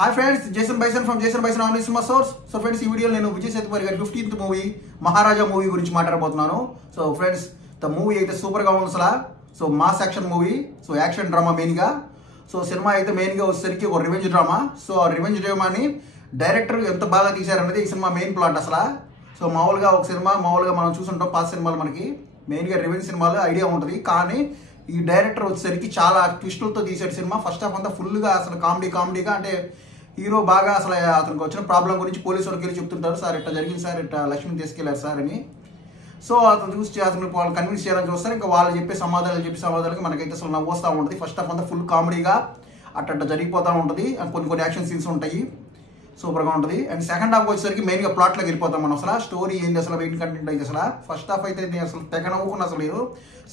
Hi friends, Jason bison from Jason bison on cinema source. So friends, ఈ వీడియోలో నేను విజయ్ సేతుపతి గారి 15th మూవీ మహారాజా movie గురించి మాట్లాడబోతున్నాను. సో ఫ్రెండ్స్, ద మూవీ అయితే సూపర్గా ఉంది అసలు. So mass action movie, so action drama మెయిన్గా. సో సినిమా అయితే మెయిన్గా వచ్చేసరికి ఒక రివెంజ్ డ్రామా. సో ఆ రివెంజ్ డ్రామాని డైరెక్టర్ ఎంత బాగా తీశారనేది ఈ సినిమా మెయిన్ ప్లాట్ అసలు. సో మామూలుగా ఒక సినిమా మనం చూసుంటాం పాత సినిమాలు, మనకి మెయిన్గా రివెంజ్ సినిమాలు ఐడియా ఉంటుంది. కానీ ఈ డైరెక్టర్ వచ్చేసరికి చాలా ట్విస్టులతో తీసాడు సినిమా. ఫస్ట్ హాఫ్ అంతా ఫుల్గా అసలు కామెడీగా, అంటే హీరో బాగా అసలు అతనికి వచ్చిన ప్రాబ్లం గురించి పోలీసు వాళ్ళకి వెళ్ళి చెప్తుంటారు, సార్ ఇట్లా జరిగింది సార్, ఇట్లా లక్ష్మిని తీసుకెళ్లారు సార్ అని. సో అతను చూసి అతను వాళ్ళు కన్విన్స్ చేయాలని చూస్తారు. ఇంకా వాళ్ళు చెప్పే సమాధానాలకి మనకైతే అసలు నవ్వు వస్తూ ఉంటుంది. ఫస్ట్ హాఫ్ అంతా ఫుల్ కామెడీగా అట్లా జరిగిపోతూ ఉంటుంది. కొన్ని యాక్షన్ సీన్స్ ఉంటాయి, సూపర్గా ఉంటుంది. అండ్ సెకండ్ హాఫ్ వచ్చేసరికి మెయిన్గా ప్లాట్లోకి వెళ్ళిపోతాం మనం. అసలు స్టోరీ ఏంది, అసలు మెయిన్ కంటెంట్ అయితే అసలు ఫస్ట్ హాఫ్ అయితే నేను అసలు తెగ నవ్వుకున్నా అసలు లేదు.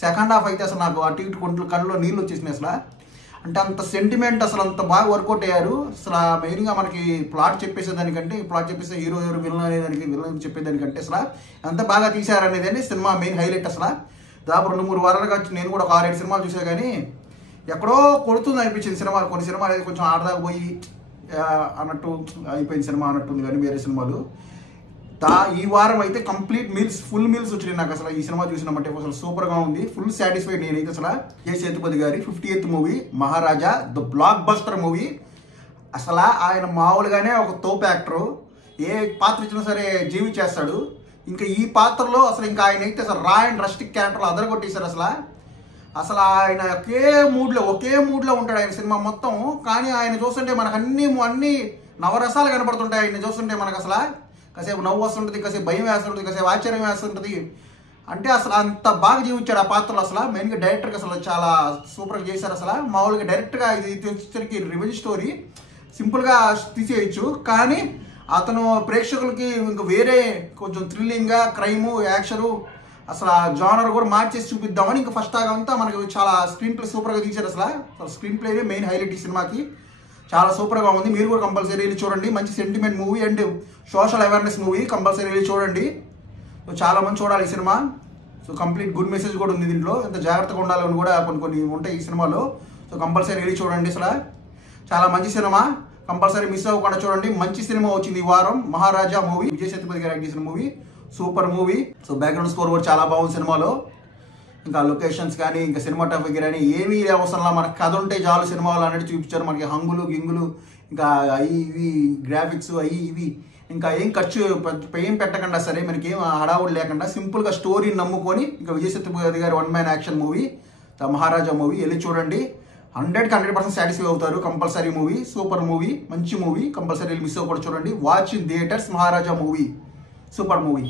సెకండ్ హాఫ్ అయితే అసలు నాకు అటు ఇటు కళ్ళలో నీళ్ళు వచ్చేసినాయి అసలు. అంటే అంత సెంటిమెంట్ అసలు అంత బాగా వర్కౌట్ అయ్యారు అసలు. మెయిన్గా మనకి ప్లాట్ చెప్పేసేదానికంటే, హీరో ఎవరు విలన్ అనేదానికి, విలన్ చెప్పేదానికంటే అసలు ఎంత బాగా తీశారనేది అని సినిమా మెయిన్ హైలైట్ అసలు. దాదాపు 2-3 వారాలుగా నేను కూడా ఒక 6-7 సినిమాలు చూసా, కానీ ఎక్కడో కొడుతుంది అనిపించింది సినిమాలు. కొన్ని సినిమాలు అయితే కొంచెం ఆడదాకా పోయి అన్నట్టు అయిపోయింది సినిమా అన్నట్టుంది, కానీ వేరే సినిమాలు. ఈ వారం అయితే కంప్లీట్ మీల్స్, ఫుల్ మీల్స్ వచ్చినాయి నాకు అసలు. ఈ సినిమా చూసినామంటే అసలు సూపర్గా ఉంది, ఫుల్ సాటిస్ఫైడ్ నేనైతే అసలు. విజయ్ సేతుపతి గారి 50th movie Maharaja, the block buster movie. అసలు ఆయన మామూలుగానే ఒక తోపు యాక్టరు, ఏ పాత్ర ఇచ్చినా సరే జీవించేస్తాడు. ఇంకా ఈ పాత్రలో అసలు ఇంకా ఆయన అయితే అసలు రా అండ్ రస్టిక్ క్యారెక్టర్లో అదరగొట్టేశారు అసలు ఆయన ఒకే మూడ్లో ఉంటాడు ఆయన సినిమా మొత్తం. కానీ ఆయన చూస్తుంటే మనకు అన్ని నవరసాలు కనపడుతుంటాయి. ఆయన చూస్తుంటే మనకు అసలు కాసేపు నవ్వు వస్తుంటుంది, కాసేపు భయం వేస్తుంటుంది, కాసేపు ఆశ్చర్యం వేస్తుంటుంది. అంటే అసలు అంత బాగా జీవించాడు ఆ పాత్రలు అసలు. మెయిన్గా డైరెక్టర్కి అసలు చాలా సూపర్గా చేశారు అసలు. మామూలుగా డైరెక్ట్గా ఇది వచ్చేసరికి రివెంజ్ స్టోరీ సింపుల్గా తీసేయచ్చు, కానీ అతను ప్రేక్షకులకి ఇంకా వేరే కొంచెం థ్రిల్లింగ్గా క్రైము, యాక్షను, అసలు ఆ జానర్ కూడా మార్చేసి చూపిద్దామని ఇంకా ఫస్ట్ అంతా మనకి చాలా స్క్రీన్ ప్లే సూపర్గా తీశారు అసలు. స్క్రీన్ ప్లేనే మెయిన్ హైలైట్ ఈ సినిమాకి. చాలా సూపర్గా ఉంది. మీరు కూడా కంపల్సరీ వెళ్ళి చూడండి. మంచి sentiment movie and social awareness movie. Compulsory వెళ్ళి చూడండి. సో చాలా మంది చూడాలి ఈ cinema. So complete good message కూడా ఉంది దీంట్లో. ఎంత జాగ్రత్తగా ఉండాలని కూడా కొన్ని ఉంటాయి ఈ సినిమాలో. సో కంపల్సరీ వెళ్ళి చూడండి అసలు. చాలా మంచి సినిమా, కంపల్సరీ మిస్ అవ్వకుండా చూడండి. మంచి సినిమా వచ్చింది ఈ వారం, మహారాజా మూవీ. విజయ్ సేతుపతి గారు యాక్ట్ చేసిన movie, super movie. So background score కూడా చాలా బాగుంది సినిమాలో. ఇంకా లొకేషన్స్ కానీ, ఇంకా సినిమాటోగ్రఫీ కానీ ఏమీ అవసరంలా, మనకు కథ ఉంటే చాలు సినిమాలు అనేది చూపించారు. మనకి హంగులు గింగులు, ఇంకా ఇవి గ్రాఫిక్స్ ఇవి ఇంకా ఏం ఖర్చు ఏం పెట్టకుండా సరే, మనకి ఏం హడావుడు లేకుండా సింపుల్గా స్టోరీని నమ్ముకొని ఇంకా విజయ్ సేతుపతి గారి 1 man action movie the Maharaja movie వెళ్ళి చూడండి. 100% సాటిస్ఫై అవుతారు. కంపల్సరీ మూవీ, సూపర్ మూవీ, మంచి మూవీ. కంపల్సరీ మిస్ అవ్వకూడదు, చూడండి. Watch in theatres Maharaja movie, super movie.